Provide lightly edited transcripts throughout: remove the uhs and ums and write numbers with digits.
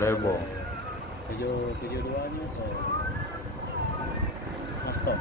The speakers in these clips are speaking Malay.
Lerbo. 772-nya saya stop.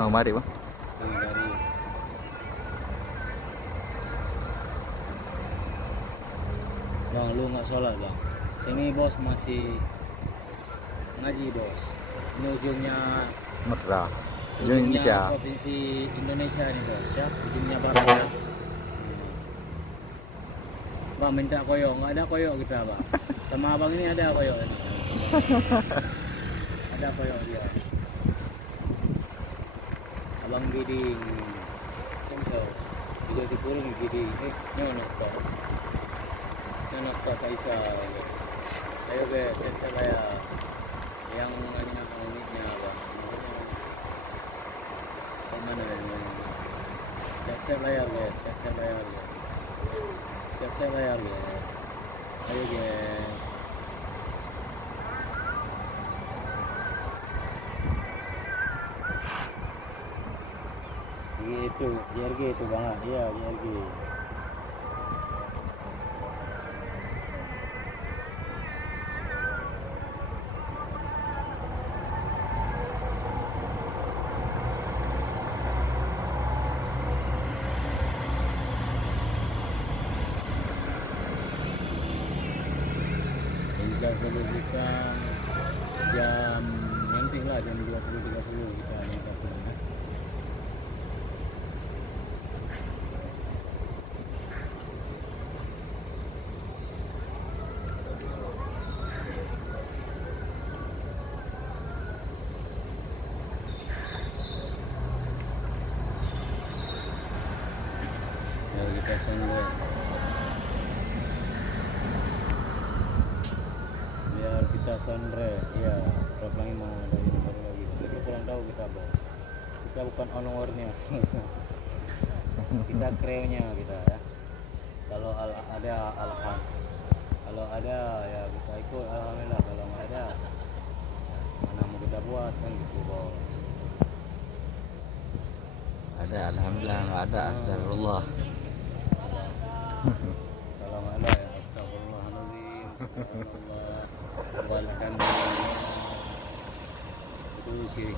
Oh, mari bang. Dari bang, lu nggak sholat bang. Sini bos masih ngaji bos. Ini ujungnya Mesra. Indonesia. provinsi Indonesia nih bos ya. Ujungnya barat. Bang minta koyok, nggak ada koyok kita bang. Sama abang ini ada koyok. Ada koyok dia. Abang Giding, contoh, juga dikurung Giding. Nyono stop Faisal. Ayo guys, kita bayar. Yang uniknya bang. Yang mana ini? Kita bayar guys, kita bayar guys. Ayo guys. Gitu, JRG itu banget, iya JRG. Kita solusikan jam nanti lah jam 20.30 kita nyata semua. Kita sendiri biar kita sendre ya truk lagi mau ada yang baru lagi tapi kurang tahu kita bos, kita bukan ownernya kita krewnya kita ya. Kalau ada ya kita ikut alhamdulillah, kalau nggak ada mana mau kita buat kan gitu bos. Ada, alhamdulillah. Nggak ada, astagfirullah. Kalau nggak ada ya astagfirullahaladzim. Subhanallah, itu syirik.